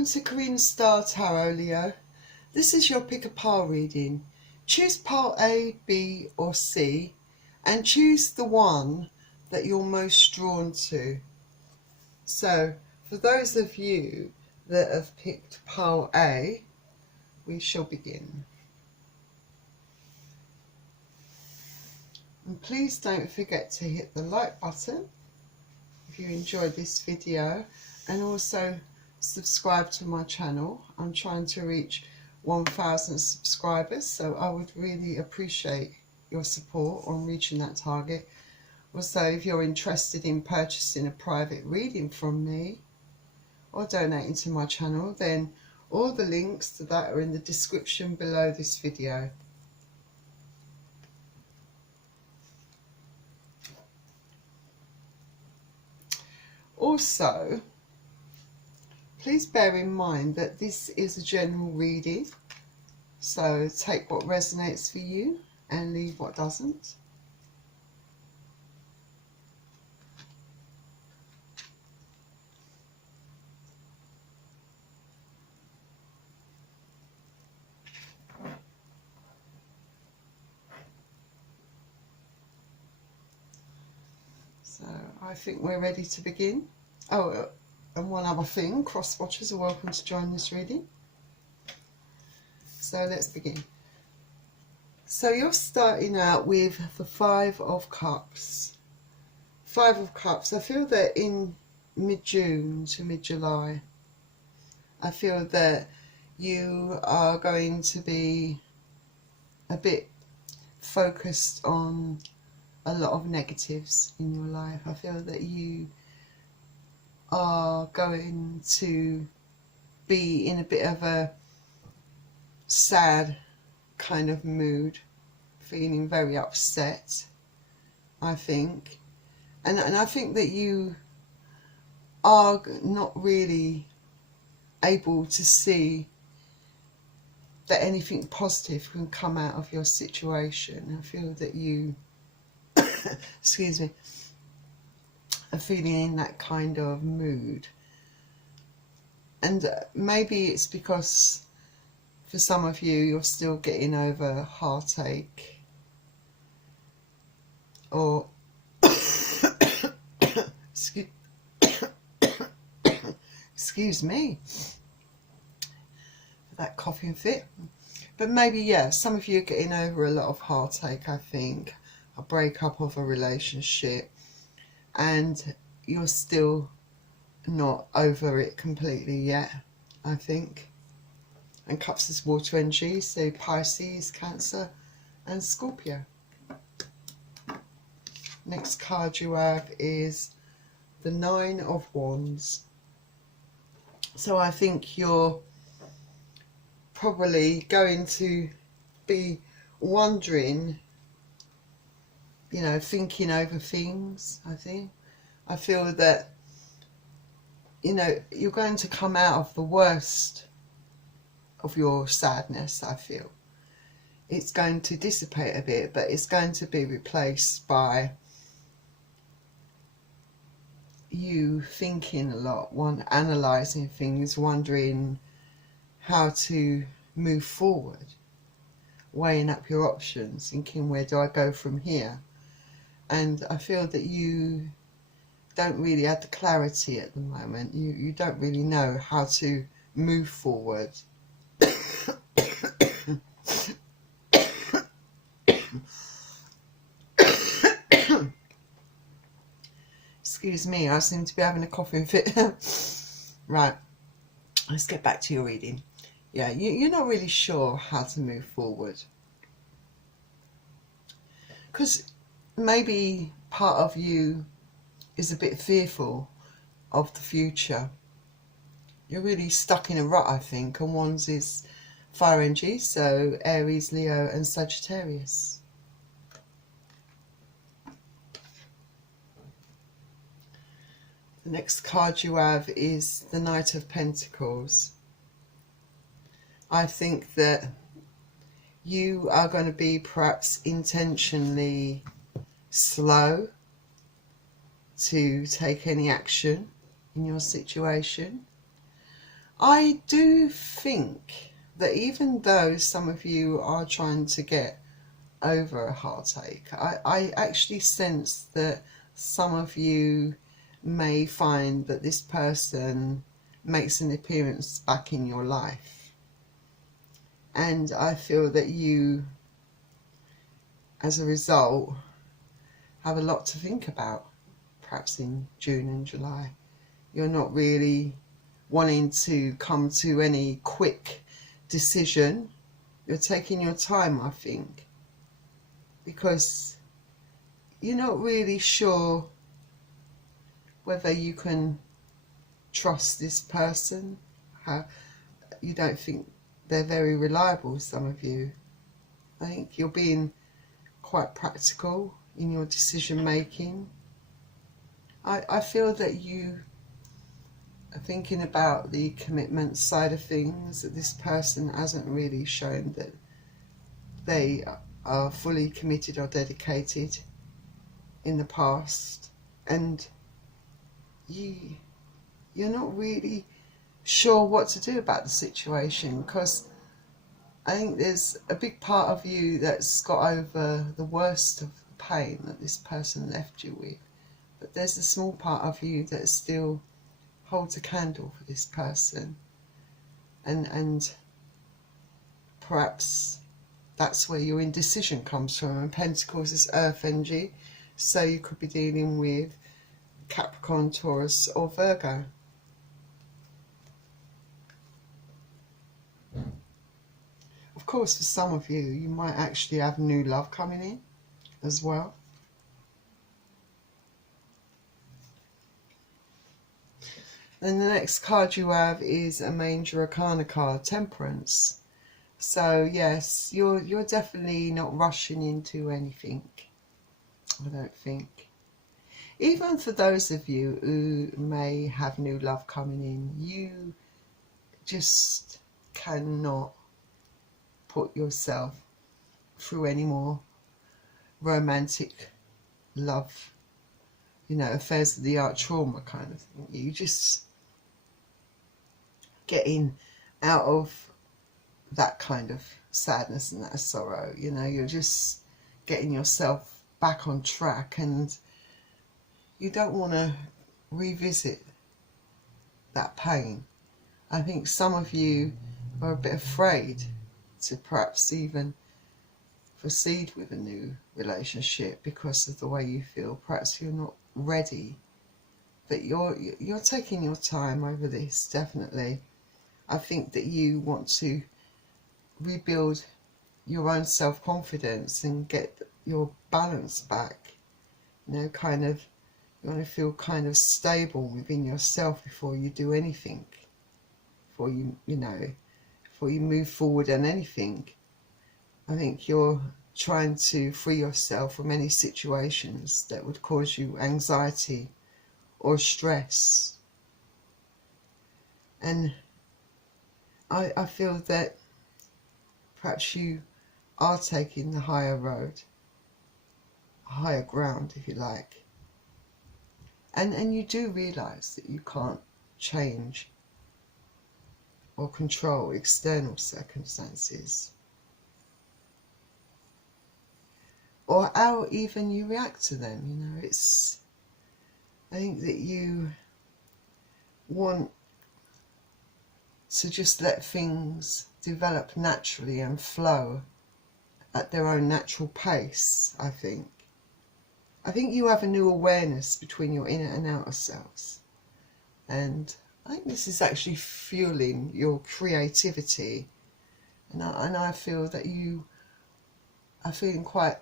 welcome to Karina Star Tarot, Leo. This is your pick a pile reading. Choose pile A, B or C and choose the one that you're most drawn to. So for those of you that have picked pile A, we shall begin. And please don't forget to hit the like button if you enjoyed this video, and also subscribe to my channel. I'm trying to reach 1,000 subscribers, so I would really appreciate your support on reaching that target. Also, if you're interested in purchasing a private reading from me or donating to my channel, then all the links to that are in the description below this video. Also, please bear in mind that this is a general reading, so take what resonates for you and leave what doesn't. So I think we're ready to begin. Oh, and one other thing, cross watchers are welcome to join this reading. So let's begin. So you're starting out with the Five of Cups. Five of Cups. I feel that in mid-June to mid-July, I feel that you are going to be a bit focused on a lot of negatives in your life. I feel that you are going to be in a bit of a sad kind of mood, feeling very upset, I think. And I think that you are not really able to see that anything positive can come out of your situation. I feel that you excuse me, are feeling in that kind of mood. And maybe it's because for some of you, you're still getting over heartache, or excuse me for that coughing fit. But maybe, yeah, some of you are getting over a lot of heartache, I think, a breakup of a relationship, and you're still not over it completely yet, I think. And Cups is water energy, so Pisces, Cancer and Scorpio. Next card you have is the Nine of Wands. So I think you're probably going to be wondering, you know, thinking over things, I think. I feel that, you know, you're going to come out of the worst of your sadness, I feel. It's going to dissipate a bit, but it's going to be replaced by you thinking a lot, analysing things, wondering how to move forward, weighing up your options, thinking, where do I go from here? And I feel that you don't really have the clarity at the moment. You don't really know how to move forward. Excuse me, I seem to be having a coughing fit. Right, let's get back to your reading. Yeah, you're not really sure how to move forward, because maybe part of you is a bit fearful of the future. You're really stuck in a rut, I think, and Wands is fire energy, so Aries, Leo and Sagittarius. The next card you have is the Knight of Pentacles. I think that you are going to be perhaps intentionally slow to take any action in your situation. I do think that even though some of you are trying to get over a heartache, I actually sense that some of you may find that this person makes an appearance back in your life. And I feel that you, as a result, have a lot to think about, perhaps in June and July. You're not really wanting to come to any quick decision. You're taking your time, I think, because you're not really sure whether you can trust this person. You don't think they're very reliable, some of you. I think you're being quite practical in your decision making. I feel that you are thinking about the commitment side of things, that this person hasn't really shown that they are fully committed or dedicated in the past, and you're not really sure what to do about the situation, because I think there's a big part of you that's got over the worst of the pain that this person left you with, but there's a small part of you that still holds a candle for this person, and perhaps that's where your indecision comes from. And Pentacles is earth energy, so you could be dealing with Capricorn, Taurus or Virgo. Of course, for some of you, you might actually have new love coming in as well. Then the next card you have is a Major Arcana card, Temperance. So yes, you're definitely not rushing into anything, I don't think. Even for those of you who may have new love coming in, you just cannot put yourself through any more romantic love, affairs of the heart trauma kind of thing. You just getting out of that kind of sadness and that sorrow, you're just getting yourself back on track, and you don't want to revisit that pain. I think some of you are a bit afraid to perhaps even proceed with a new relationship because of the way you feel. Perhaps you're not ready, but you're taking your time over this, definitely. I think that you want to rebuild your own self-confidence and get your balance back. Kind of, you want to feel kind of stable within yourself before you do anything, before you move forward on anything. I think you're trying to free yourself from any situations that would cause you anxiety or stress. And I feel that perhaps you are taking the higher road, higher ground, if you like. And you do realise that you can't change or control external circumstances, or how even you react to them. I think that you want to just let things develop naturally and flow at their own natural pace. I think you have a new awareness between your inner and outer selves, and I think this is actually fueling your creativity, and I feel that you are feeling quite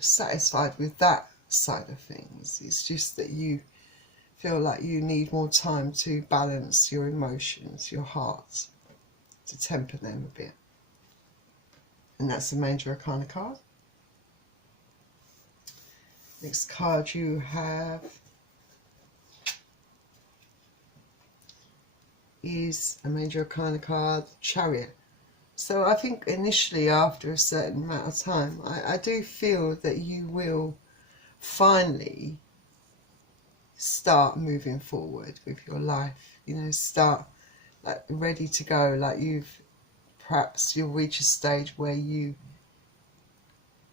satisfied with that side of things. It's just that you feel like you need more time to balance your emotions, your heart, to temper them a bit. And that's the Major Arcana card. Next card you have is a Major Arcana card, Chariot. So I think initially, after a certain amount of time, I do feel that you will finally start moving forward with your life, start like ready to go, like you'll reach a stage where you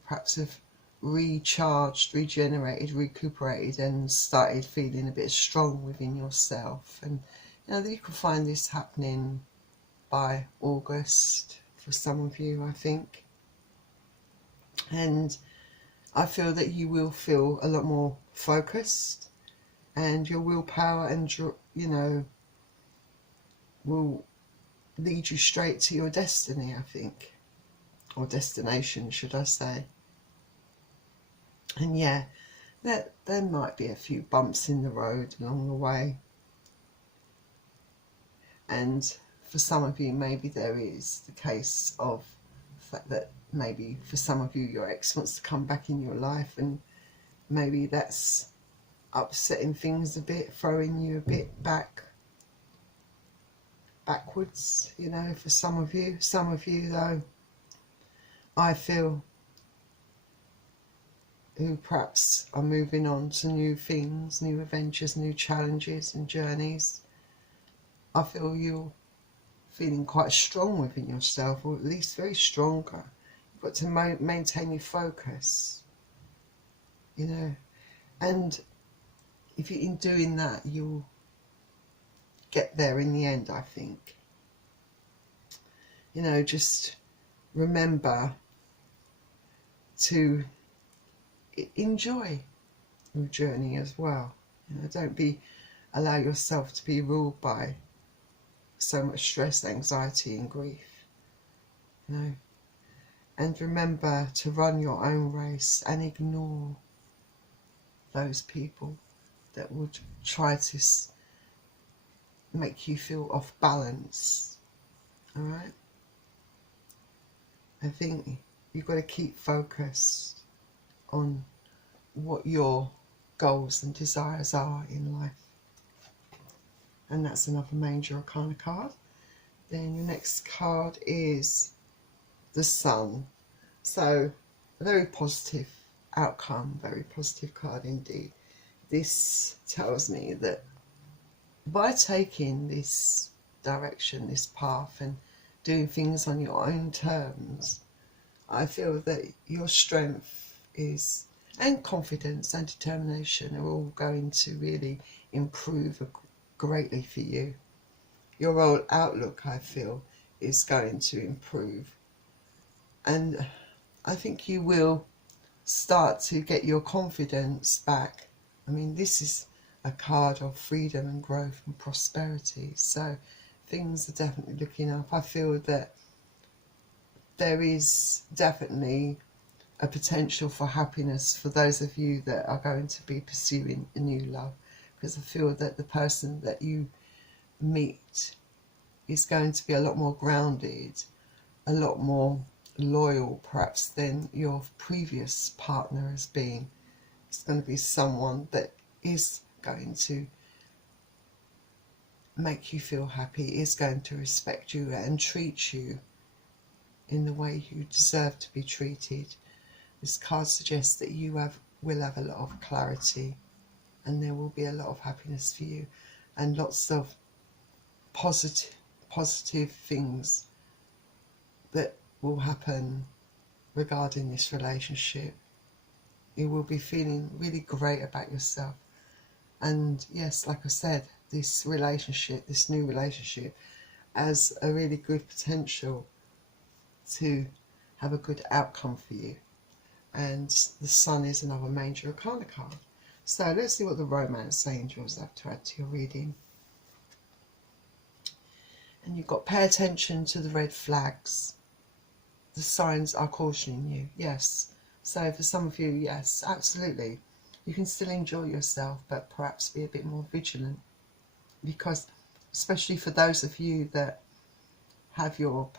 perhaps have recharged, regenerated, recuperated, and started feeling a bit strong within yourself. And you can find this happening by August for some of you, I think. And I feel that you will feel a lot more focused, and your willpower and will lead you straight to your destiny, I think, or destination, should I say. And yeah, there might be a few bumps in the road along the way, and for some of you maybe there is the case of the fact that maybe for some of you your ex wants to come back in your life, and maybe that's upsetting things a bit, throwing you a bit backwards, for some of you. Some of you though, I feel, who perhaps are moving on to new things, new adventures, new challenges and journeys, I feel you're feeling quite strong within yourself, or at least very stronger. You've got to maintain your focus, and if you're in doing that, you'll get there in the end, I think. Just remember to enjoy your journey as well. Don't allow yourself to be ruled by so much stress, anxiety and grief. And remember to run your own race and ignore those people that would try to make you feel off balance. All right? I think you've got to keep focused on what your goals and desires are in life. And that's another major arcana card. Then your next card is the Sun. So a very positive outcome, very positive card indeed. This tells me that by taking this direction, this path, and doing things on your own terms, I feel that your strength and confidence and determination are all going to really improve greatly for you. Your whole outlook, I feel, is going to improve, and I think you will start to get your confidence back. I mean, this is a card of freedom and growth and prosperity, so things are definitely looking up. I feel that there is definitely a potential for happiness for those of you that are going to be pursuing a new love, because I feel that the person that you meet is going to be a lot more grounded, a lot more loyal perhaps than your previous partner has been. It's going to be someone that is going to make you feel happy, is going to respect you and treat you in the way you deserve to be treated. This card suggests that you will have a lot of clarity, and there will be a lot of happiness for you, and lots of positive things that will happen regarding this relationship. You will be feeling really great about yourself. And yes, like I said, this relationship, this new relationship, has a really good potential to have a good outcome for you. And the Sun is another major arcana card. So let's see what the romance angels have to add to your reading. And you've got pay attention to the red flags. The signs are cautioning you. Yes. So for some of you, yes, absolutely. You can still enjoy yourself, but perhaps be a bit more vigilant. Because especially for those of you that have your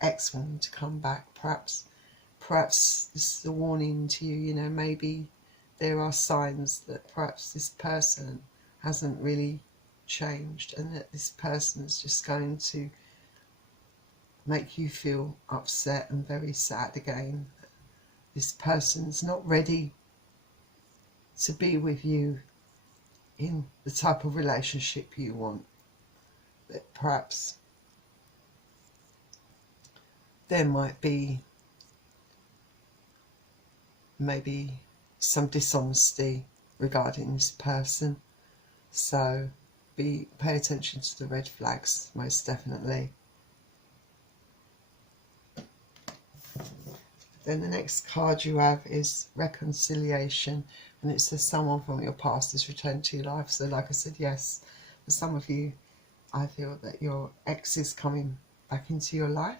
ex wanting to come back, perhaps this is a warning to you. Maybe there are signs that perhaps this person hasn't really changed, and that this person is just going to make you feel upset and very sad again. This person's not ready to be with you in the type of relationship you want. that perhaps there might be maybe some dishonesty regarding this person. So pay attention to the red flags, most definitely. Then the next card you have is reconciliation, and it says someone from your past has returned to your life. So like I said, yes, for some of you, I feel that your ex is coming back into your life,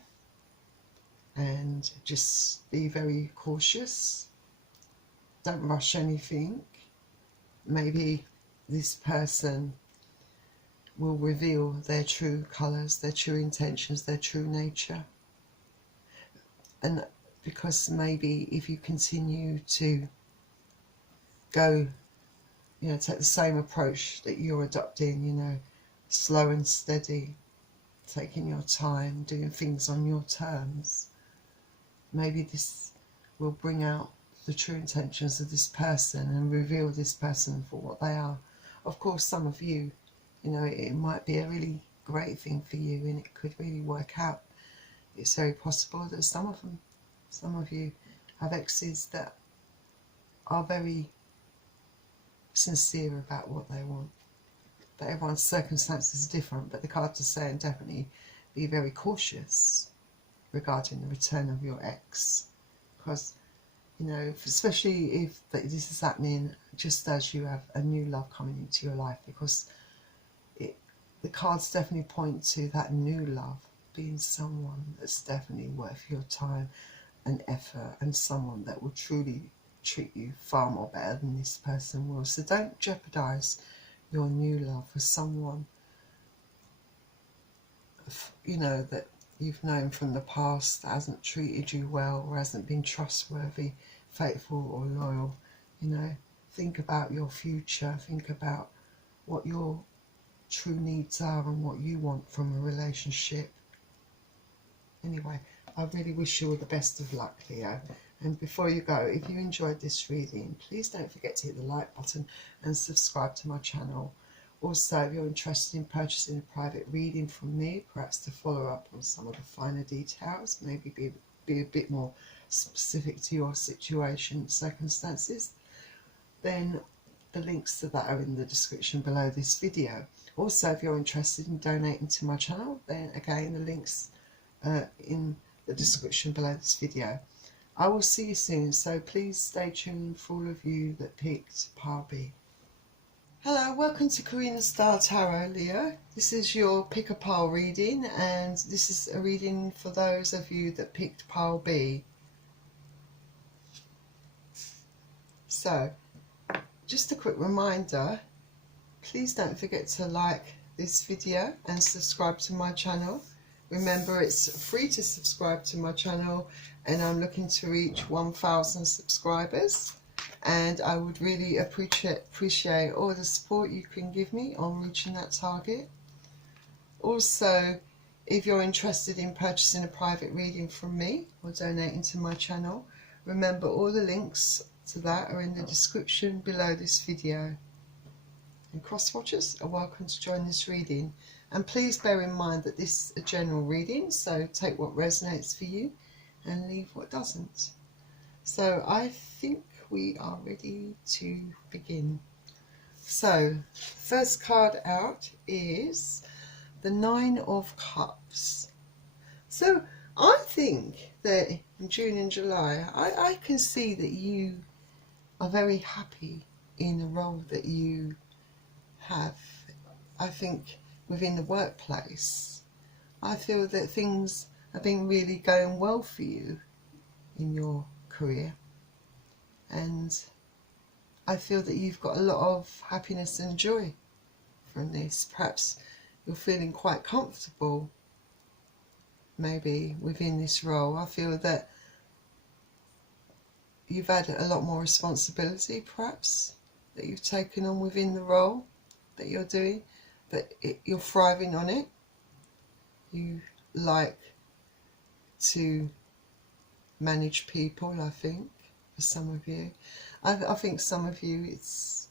and just be very cautious. Don't rush anything. Maybe this person will reveal their true colours, their true intentions, their true nature. And because maybe if you continue to go, take the same approach that you're adopting, slow and steady, taking your time, doing things on your terms, maybe this will bring out the true intentions of this person and reveal this person for what they are. Of course, some of you, it might be a really great thing for you and it could really work out. It's very possible that some of you have exes that are very sincere about what they want. But everyone's circumstances are different, but the cards are saying definitely be very cautious regarding the return of your ex, because especially if this is happening just as you have a new love coming into your life, because the cards definitely point to that new love being someone that's definitely worth your time and effort, and someone that will truly treat you far more better than this person will. So don't jeopardize your new love for someone that you've known from the past that hasn't treated you well or hasn't been trustworthy, faithful or loyal. Think about your future, think about what your true needs are and what you want from a relationship. Anyway, I really wish you all the best of luck, Leo. And before you go, if you enjoyed this reading, please don't forget to hit the like button and subscribe to my channel. Also, if you're interested in purchasing a private reading from me, perhaps to follow up on some of the finer details, maybe be a bit more specific to your situation, circumstances, then the links to that are in the description below this video. Also, if you're interested in donating to my channel, then again the links in the description below this video. I will see you soon, so please stay tuned for all of you that picked Pile B. Hello, welcome to Karina Style Tarot, Leo. This is your pick a pile reading, and this is a reading for those of you that picked Pile B. So, just a quick reminder, please don't forget to like this video and subscribe to my channel. Remember, it's free to subscribe to my channel, and I'm looking to reach 1,000 subscribers. And I would really appreciate all the support you can give me on reaching that target. Also, if you're interested in purchasing a private reading from me or donating to my channel, remember all the links to that are in the description below this video. And cross-watchers are welcome to join this reading. And please bear in mind that this is a general reading, so take what resonates for you and leave what doesn't. So I think we are ready to begin. So, first card out is the Nine of Cups. So I think that in June and July, I can see that you are very happy in the role that you have. I think within the workplace, I feel that things have been really going well for you in your career, and I feel that you've got a lot of happiness and joy from this. Perhaps you're feeling quite comfortable maybe within this role. I feel that you've had a lot more responsibility perhaps that you've taken on within the role that you're doing, but you're thriving on it. You like to manage people, I think, for some of you. I think some of you it's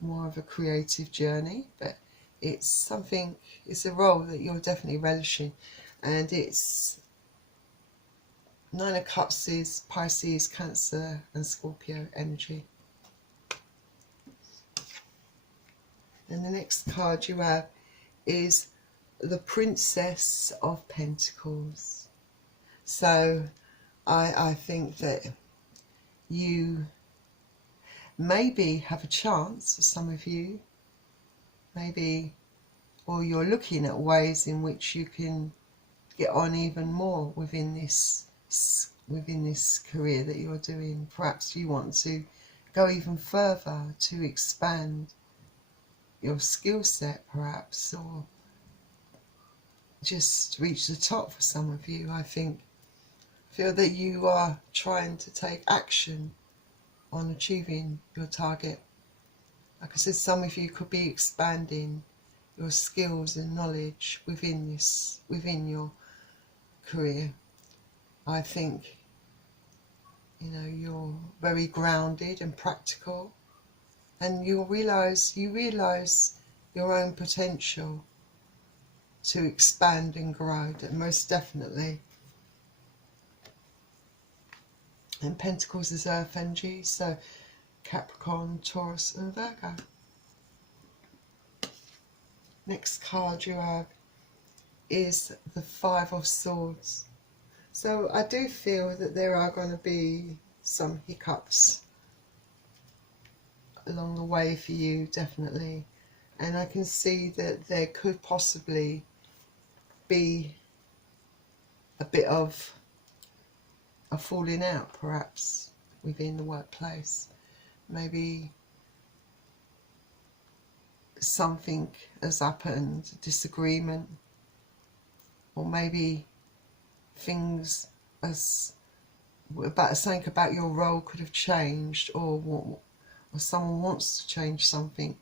more of a creative journey, but it's something, it's a role that you're definitely relishing, and it's Nine of Cups is Pisces, Cancer and Scorpio energy. And the next card you have is the Princess of Pentacles. So I think that you maybe have a chance, for some of you, maybe, or you're looking at ways in which you can get on even more within this career that you're doing. Perhaps you want to go even further, to expand your skill set, perhaps, or just reach the top. For some of you, I feel that you are trying to take action on achieving your target. Like I said, some of you could be expanding your skills and knowledge within your career. I think, you know, you're very grounded and practical, and you realise your own potential to expand and grow, that most definitely. And Pentacles is Earth energy, so Capricorn, Taurus and Virgo. Next card you have is the Five of Swords. So I do feel that there are going to be some hiccups along the way for you, definitely. And I can see that there could possibly be a bit of a falling out, perhaps, within the workplace. Maybe something has happened, a disagreement, or maybe things something about your role could have changed, or someone wants to change something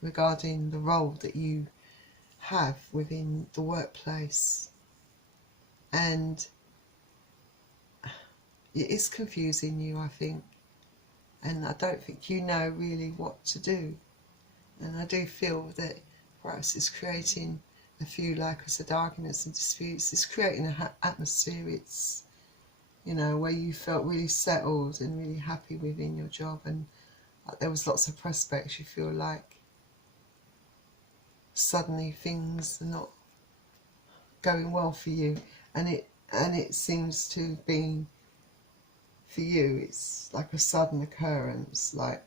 regarding the role that you have within the workplace, and it is confusing you, I think, and I don't think you know really what to do. And I do feel that perhaps it's creating a few, like I said, arguments and disputes. It's creating an atmosphere, it's, you know, where you felt really settled and really happy within your job, and there was lots of prospects. You feel like suddenly things are not going well for you, and it seems to be, for you, it's like a sudden occurrence. Like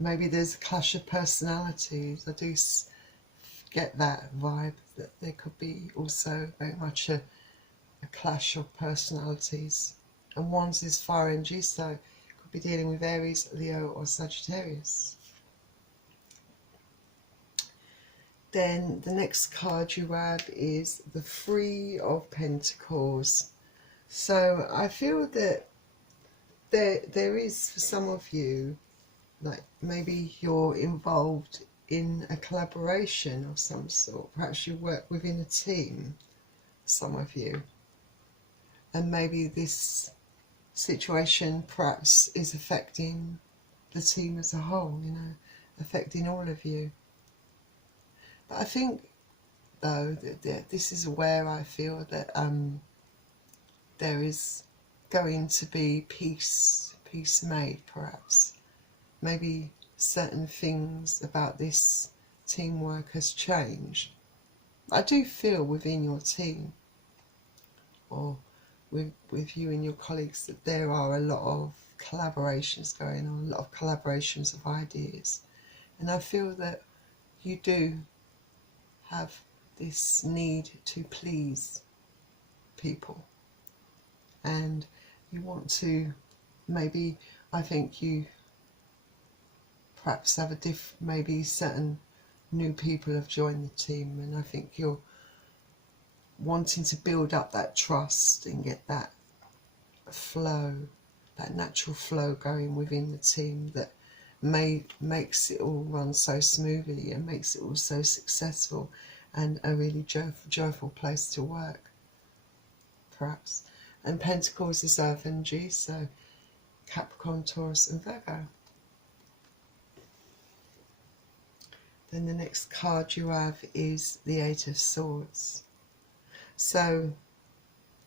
maybe there's a clash of personalities. I do get that vibe, that there could be also very much a clash of personalities. And Wands is fire energy, so could be dealing with Aries, Leo or Sagittarius. Then the next card you have is the Three of Pentacles. So I feel that there is, for some of you, like maybe you're involved in a collaboration of some sort. Perhaps you work within a team, some of you, and maybe this situation perhaps is affecting the team as a whole, you know, affecting all of you. But I think, though, that this is where I feel that there is going to be peace made, perhaps. Maybe certain things about this teamwork has changed. I do feel within your team, or with you and your colleagues, that there are a lot of collaborations going on, a lot of collaborations of ideas. And I feel that you do have this need to please people, and you want to, maybe, I think you perhaps have maybe certain new people have joined the team, and I think you're wanting to build up that trust and get that flow, that natural flow going within the team that makes it all run so smoothly and makes it all so successful and a really joyful place to work, perhaps. And Pentacles is Earth energy, so Capricorn, Taurus and Virgo. Then the next card you have is the Eight of Swords. So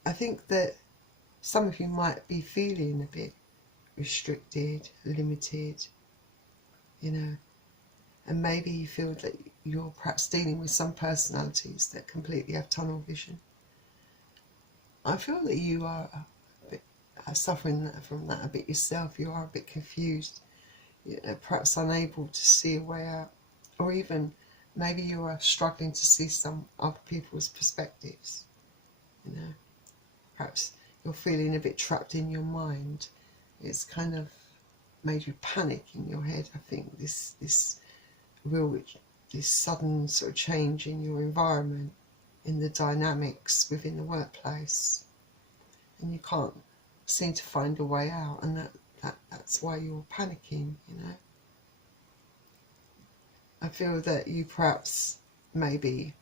I think that some of you might be feeling a bit restricted, limited, you know, and maybe you feel that you're perhaps dealing with some personalities that completely have tunnel vision. I feel that you are a bit suffering from that a bit yourself. You are a bit confused, you know, perhaps unable to see a way out, or even maybe you are struggling to see some other people's perspectives, you know. Perhaps you're feeling a bit trapped in your mind. It's kind of made you panic in your head. I think this sudden sort of change in your environment, in the dynamics within the workplace, and you can't seem to find a way out, and that's why you're panicking, you know. I feel that you perhaps may be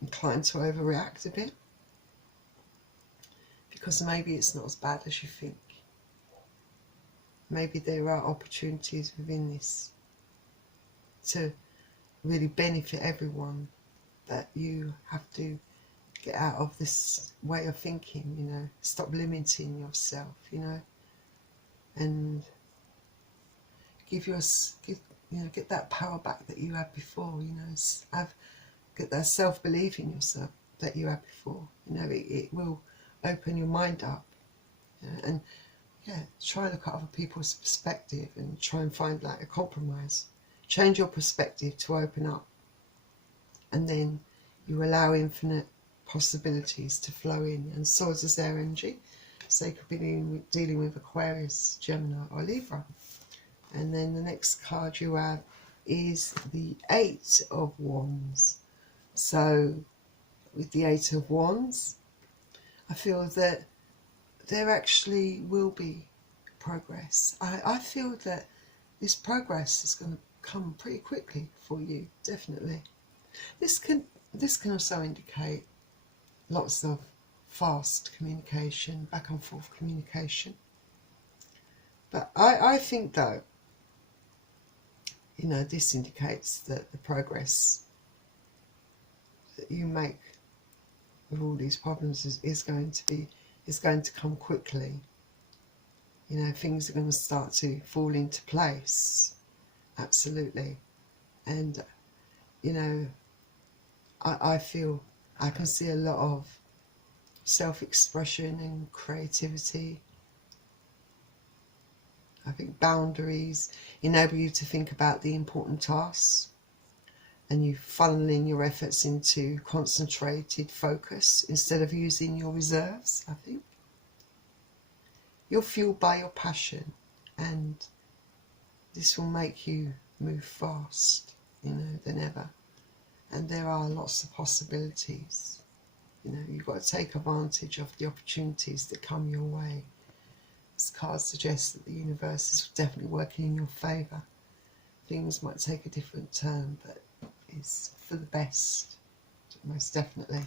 inclined to overreact a bit, because maybe it's not as bad as you think. Maybe there are opportunities within this to really benefit everyone, that you have to get out of this way of thinking, you know, stop limiting yourself, you know, and get that power back that you had before, you know, get that self-belief in yourself that you had before, you know. It will open your mind up, you know, and try and look at other people's perspective and try and find like a compromise. Change your perspective to open up, and then you allow infinite possibilities to flow in. And swords is their energy, so you could be dealing with Aquarius, Gemini or Libra. And then the next card you have is the Eight of Wands. So with the Eight of Wands, I feel that there actually will be progress. I feel that this progress is going to come pretty quickly for you, definitely. This can also indicate lots of fast communication, back and forth communication. But I think though, you know, this indicates that the progress that you make with all these problems is going to come quickly. You know, things are going to start to fall into place. Absolutely. And, you know, I feel I can see a lot of self-expression and creativity. I think boundaries enable you to think about the important tasks, and you funneling your efforts into concentrated focus instead of using your reserves, I think. You're fueled by your passion, and this will make you move fast, you know, than ever. And there are lots of possibilities. You know, you've got to take advantage of the opportunities that come your way. This card suggests that the universe is definitely working in your favour. Things might take a different turn, but it's for the best, most definitely.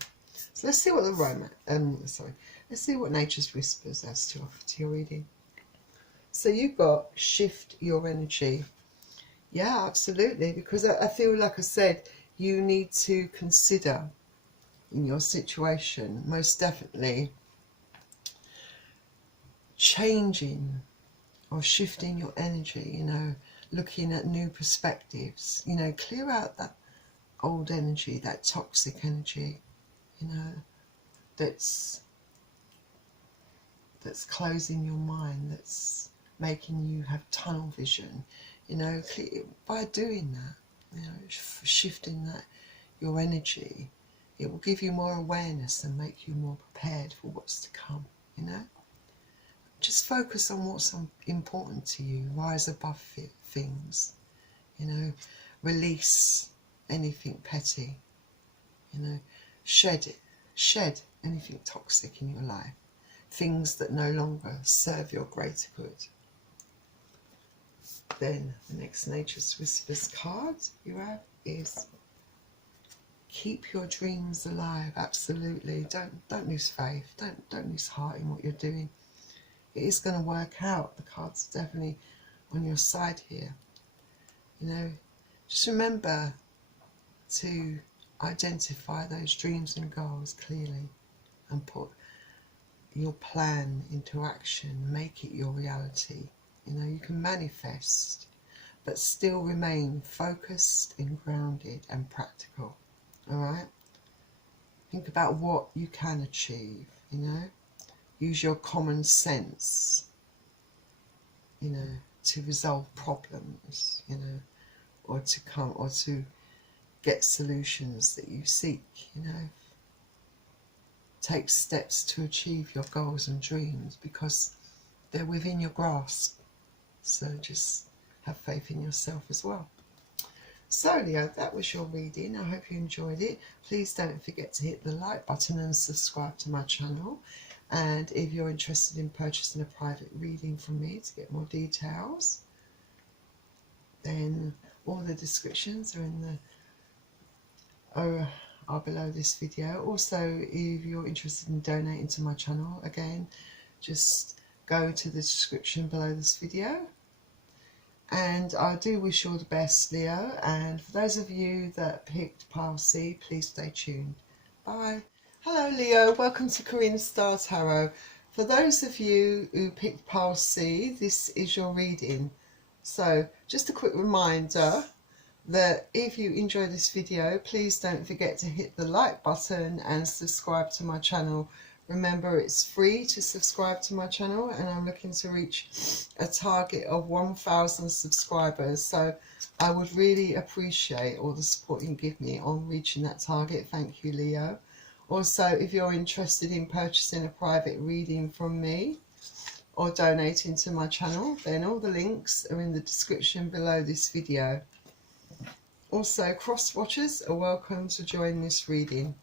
So let's see what let's see what Nature's Whispers has to offer to your reading. So you've got shift your energy. Yeah, absolutely, because I feel, like I said, you need to consider in your situation, most definitely, changing or shifting your energy, you know, looking at new perspectives, you know, clear out that old energy, that toxic energy, you know, that's closing your mind, that's making you have tunnel vision, you know. By doing that, you know, shifting that your energy, it will give you more awareness and make you more prepared for what's to come, you know. Just focus on what's important to you, rise above things, you know, release anything petty, you know, shed anything toxic in your life, things that no longer serve your greater good. Then the next Nature's Whispers card you have is keep your dreams alive. Absolutely. Don't lose faith. Don't lose heart in what you're doing. It is going to work out. The cards are definitely on your side here. You know, just remember to identify those dreams and goals clearly and put your plan into action. Make it your reality. You know, you can manifest, but still remain focused and grounded and practical. All right? Think about what you can achieve, you know. Use your common sense, you know, to resolve problems, you know, or to get solutions that you seek, you know. Take steps to achieve your goals and dreams because they're within your grasp. So just have faith in yourself as well. So Leo, that was your reading. I hope you enjoyed it. Please don't forget to hit the like button and subscribe to my channel. And if you're interested in purchasing a private reading from me to get more details, then all the descriptions are are below this video. Also, if you're interested in donating to my channel, again, just go to the description below this video. And I do wish you all the best, Leo. And for those of you that picked pile C, please stay tuned. Bye. Hello, Leo. Welcome to Karina Star Tarot. For those of you who picked pile C, this is your reading. So just a quick reminder that if you enjoy this video, please don't forget to hit the like button and subscribe to my channel. Remember, it's free to subscribe to my channel, and I'm looking to reach a target of 1,000 subscribers. So I would really appreciate all the support you can give me on reaching that target. Thank you, Leo. Also, if you're interested in purchasing a private reading from me or donating to my channel, then all the links are in the description below this video. Also, cross-watchers are welcome to join this reading.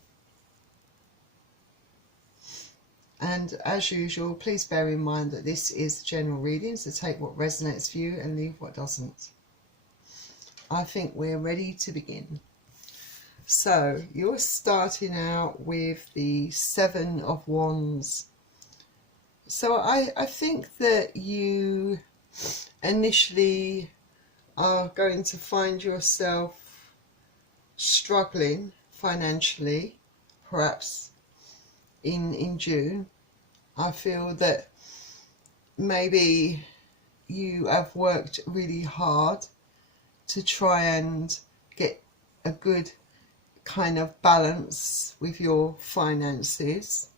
And as usual, please bear in mind that this is general reading, so take what resonates for you and leave what doesn't. I think we're ready to begin. So you're starting out with the Seven of Wands. So I think that you initially are going to find yourself struggling financially, perhaps in June. I feel that maybe you have worked really hard to try and get a good kind of balance with your finances,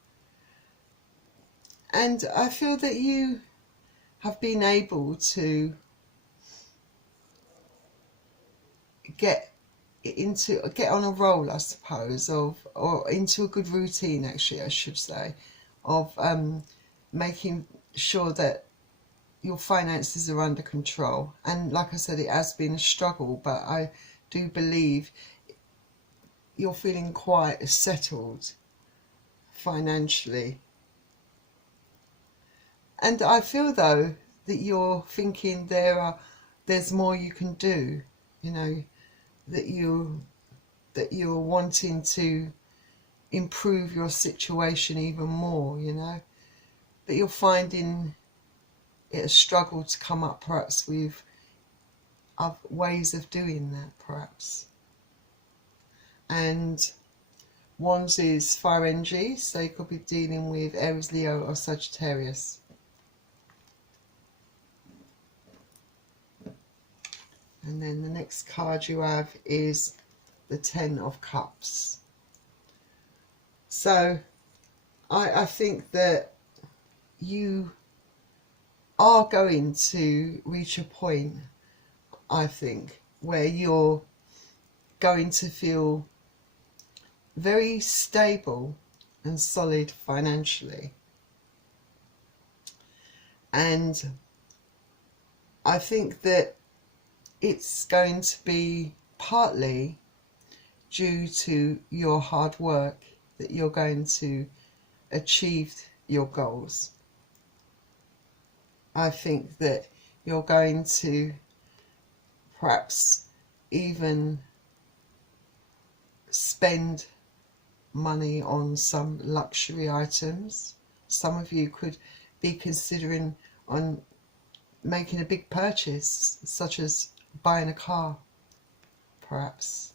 and I feel that you have been able to get on a roll, I suppose, or into a good routine, actually I should say, of making sure that your finances are under control. And like I said, it has been a struggle, but I do believe you're feeling quite settled financially. And I feel though that you're thinking there's more you can do, you know, that you're wanting to improve your situation even more, you know, but you're finding it a struggle to come up perhaps with other ways of doing that, perhaps. And Wands is fire energy, so you could be dealing with Aries, Leo or Sagittarius. And then the next card you have is the Ten of Cups. So I think that you are going to reach a point, I think, where you're going to feel very stable and solid financially. And I think that it's going to be partly due to your hard work that you're going to achieve your goals. I think that you're going to perhaps even spend money on some luxury items. Some of you could be considering on making a big purchase, such as buying a car. perhaps.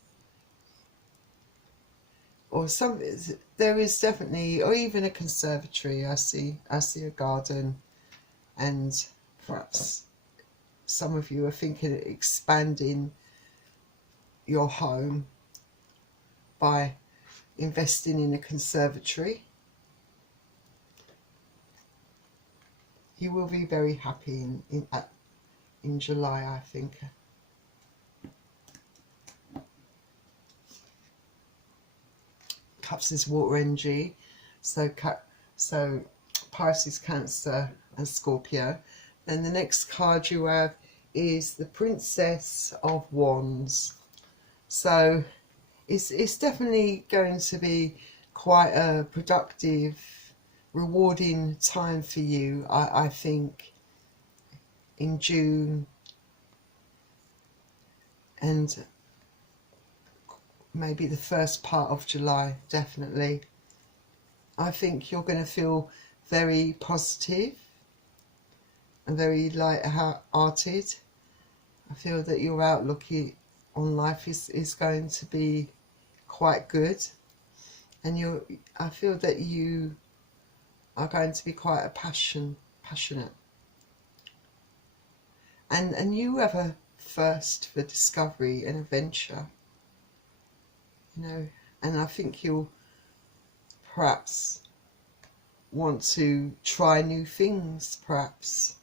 Or there is definitely, or even a conservatory. I see a garden, and perhaps some of you are thinking of expanding your home by investing in a conservatory. You will be very happy in July, I think. Cups is water energy, so Pisces, Cancer and Scorpio. Then the next card you have is the Princess of Wands. So it's definitely going to be quite a productive, rewarding time for you, I think, in June and maybe the first part of July. Definitely, I think you're going to feel very positive and very light-hearted. I feel that your outlook on life is going to be quite good, and I feel that you are going to be quite passionate, and you have a thirst for discovery and adventure, and I think you'll perhaps want to try new things, perhaps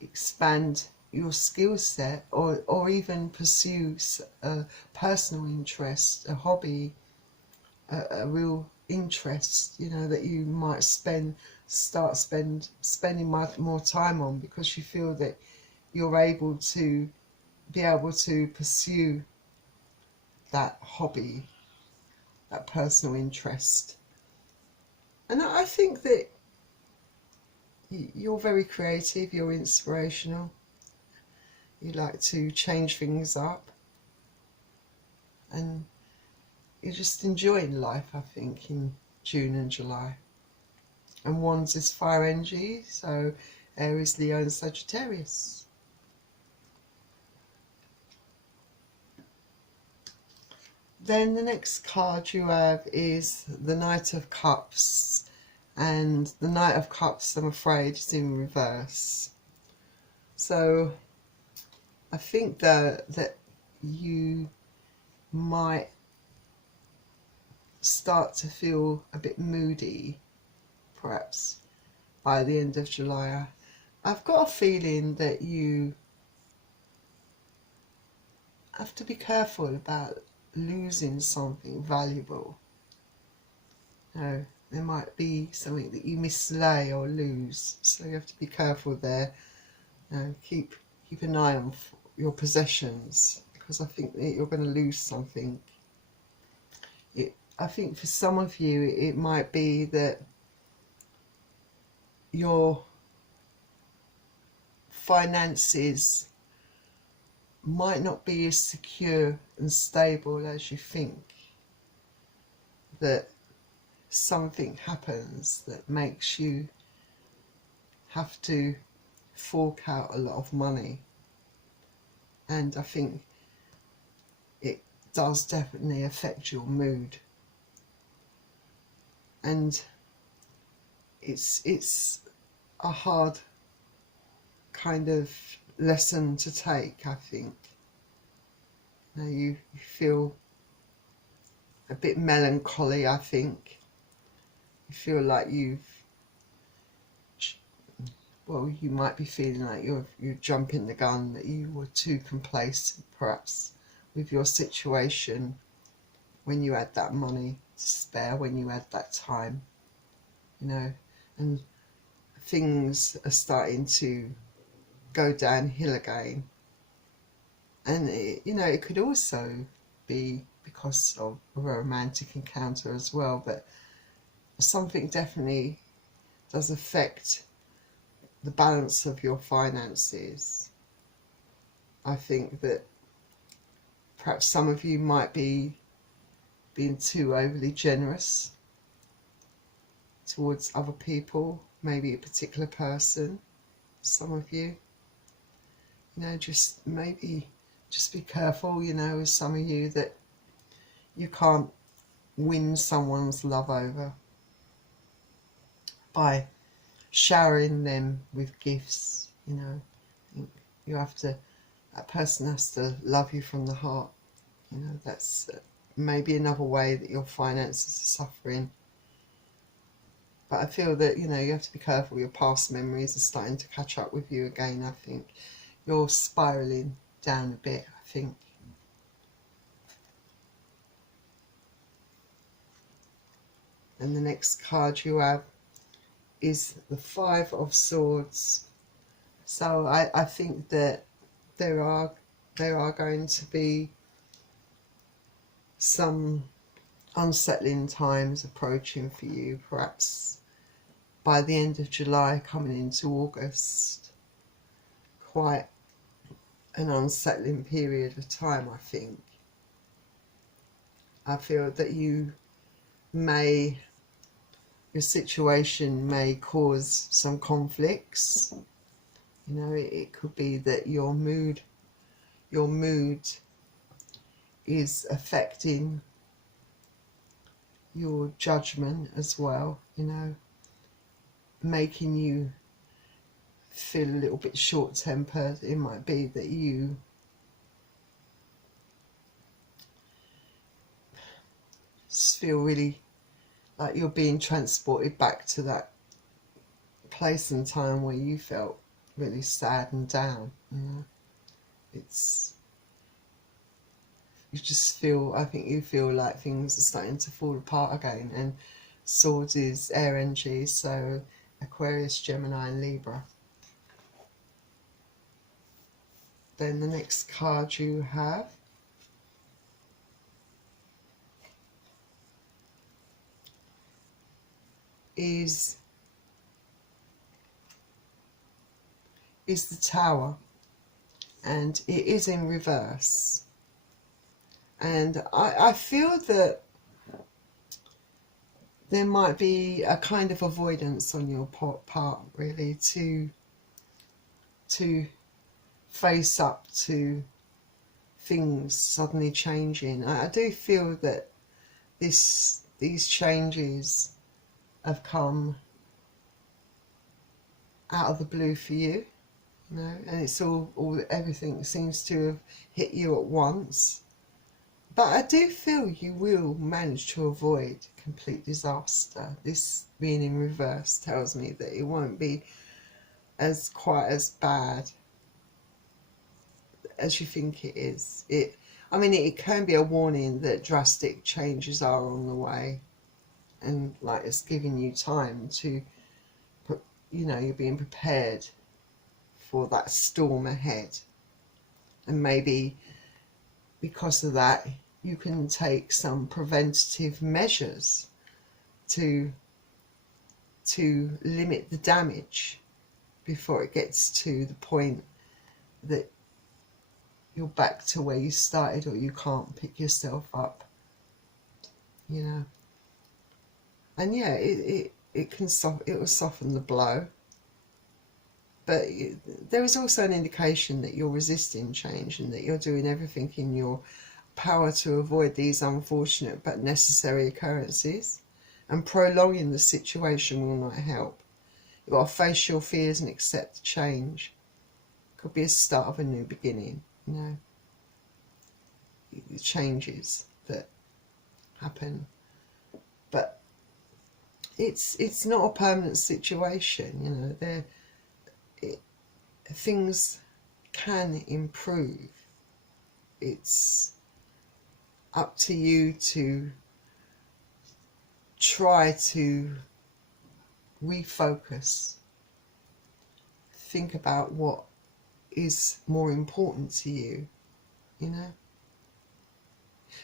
expand your skill set, or even pursue a personal interest, a hobby, a real interest, that you might start spending more time on, because you feel that you're able to pursue that hobby, that personal interest. And I think that you're very creative, you're inspirational, you like to change things up, and you're just enjoying life, I think, in June and July. And Wands is fire energy, so Aries, Leo and Sagittarius. Then the next card you have is the Knight of Cups, and the Knight of Cups, I'm afraid, is in reverse. So I think that you might start to feel a bit moody, perhaps, by the end of July. I've got a feeling that you have to be careful about losing something valuable. There might be something that you mislay or lose, so you have to be careful there. Keep an eye on your possessions, because I think that you're going to lose something. I think for some of you it might be that your finances might not be as secure and stable as you think, that something happens that makes you have to fork out a lot of money, and I think it does definitely affect your mood, and it's a hard kind of lesson to take, I think. You feel a bit melancholy, I think. You feel like you might be feeling like you're jumping the gun, that you were too complacent perhaps with your situation when you had that money to spare, when you had that time, and things are starting to go downhill again. And it could also be because of a romantic encounter as well, but something definitely does affect the balance of your finances. I think that perhaps some of you might be being too overly generous towards other people, maybe a particular person. Some of you, just maybe just be careful, you know, with some of you, that you can't win someone's love over by showering them with gifts, you know. You have to, that person has to love you from the heart, you know. That's maybe another way that your finances are suffering. But I feel that, you know, you have to be careful. Your past memories are starting to catch up with you again. I think you're spiraling down a bit, I think. And the next card you have is the Five of Swords. So I think that there are going to be some unsettling times approaching for you, perhaps by the end of July coming into August. Quite an unsettling period of time, I think. I feel that your situation may cause some conflicts. You know, it could be that your mood is affecting your judgment as well, you know, making you feel a little bit short-tempered. It might be that you just feel really like you're being transported back to that place and time where you felt really sad and down, you know. You just feel, I think you feel like things are starting to fall apart again. And Swords is air energy, so Aquarius, Gemini and Libra. Then the next card you have is the Tower, and it is in reverse. And I feel that there might be a kind of avoidance on your part, really, to face up to things suddenly changing. I do feel that these changes have come out of the blue for you, you know, and it's everything seems to have hit you at once. But I do feel you will manage to avoid complete disaster. This being in reverse tells me that it won't be quite as bad as you think it is. I mean, it can be a warning that drastic changes are on the way, and like it's giving you time to, you know, you're being prepared for that storm ahead. And maybe because of that, you can take some preventative measures to limit the damage before it gets to the point that you're back to where you started, or you can't pick yourself up, you know. And yeah, it will soften the blow, but there is also an indication that you're resisting change and that you're doing everything in your power to avoid these unfortunate but necessary occurrences, and prolonging the situation will not help. You've got to face your fears and accept the change. Could be a start of a new beginning, you know. The changes that happen, but it's not a permanent situation, you know. Things can improve. It's up to you to try to refocus, think about what is more important to you, you know,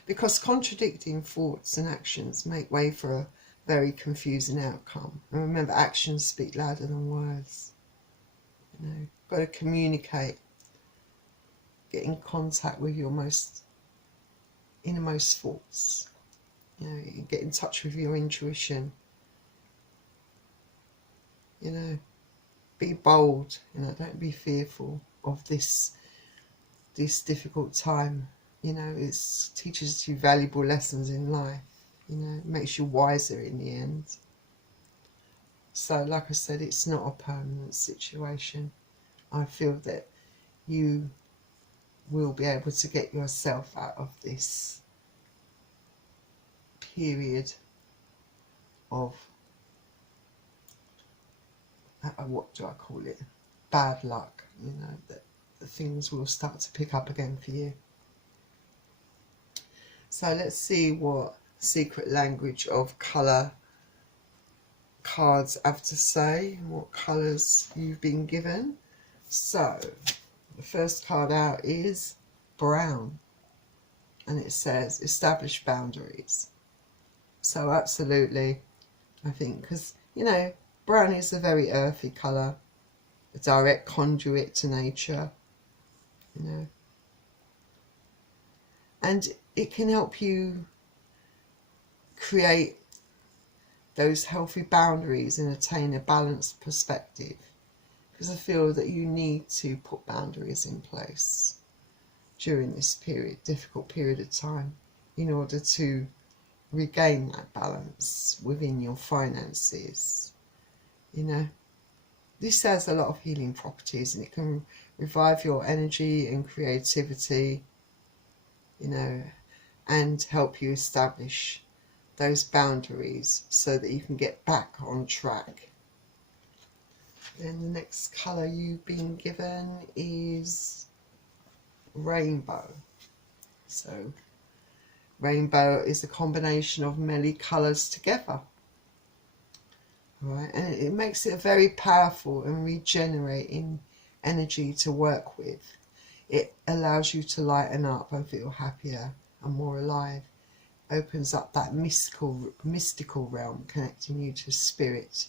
because contradicting thoughts and actions make way for a very confusing outcome. And remember, actions speak louder than words, you know. Got to communicate, get in contact with your innermost thoughts, you know, get in touch with your intuition, you know. Be bold, you know, don't be fearful of this this difficult time. You know, it teaches you valuable lessons in life. You know, it makes you wiser in the end. So like I said, it's not a permanent situation. I feel that you will be able to get yourself out of this period of, what do I call it, bad luck. You know, that the things will start to pick up again for you. So let's see what secret language of colour cards have to say, and what colours you've been given. So the first card out is brown, and it says establish boundaries. So absolutely, I think, because, you know, brown is a very earthy colour, a direct conduit to nature, you know, and it can help you create those healthy boundaries and attain a balanced perspective, because I feel that you need to put boundaries in place during this period, difficult period of time, in order to regain that balance within your finances. You know, this has a lot of healing properties, and it can revive your energy and creativity, you know, and help you establish those boundaries so that you can get back on track. Then the next colour you've been given is rainbow. So rainbow is a combination of many colours together. Right, and it makes it a very powerful and regenerating energy to work with. It allows you to lighten up and feel happier and more alive. Opens up that mystical realm, connecting you to spirit,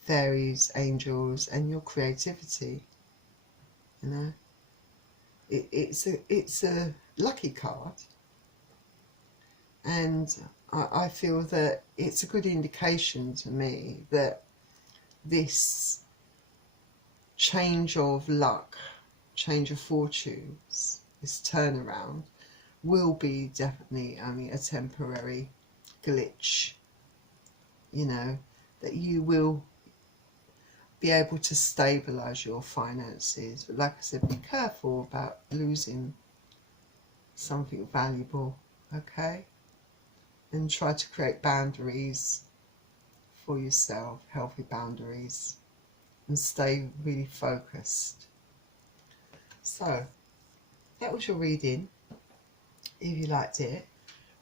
fairies, angels, and your creativity. You know, it's a lucky card, and I feel that it's a good indication to me that this change of luck, change of fortunes, this turnaround will be definitely only a temporary glitch. You know, that you will be able to stabilize your finances, but like I said, be careful about losing something valuable, okay? And try to create boundaries for yourself, healthy boundaries, and stay really focused. So that was your reading. If you liked it,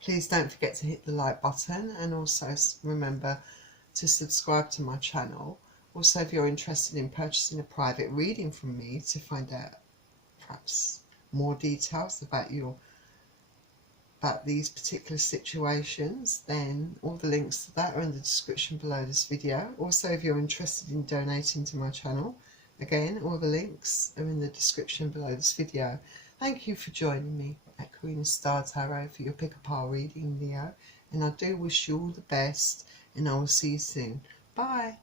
please don't forget to hit the like button, and also remember to subscribe to my channel. Also, if you're interested in purchasing a private reading from me to find out perhaps more details about these particular situations, then all the links to that are in the description below this video. Also, if you're interested in donating to my channel, again, all the links are in the description below this video. Thank you for joining me at Karina Star Tarot for your pick-a-pile reading video, and I do wish you all the best, and I will see you soon. Bye.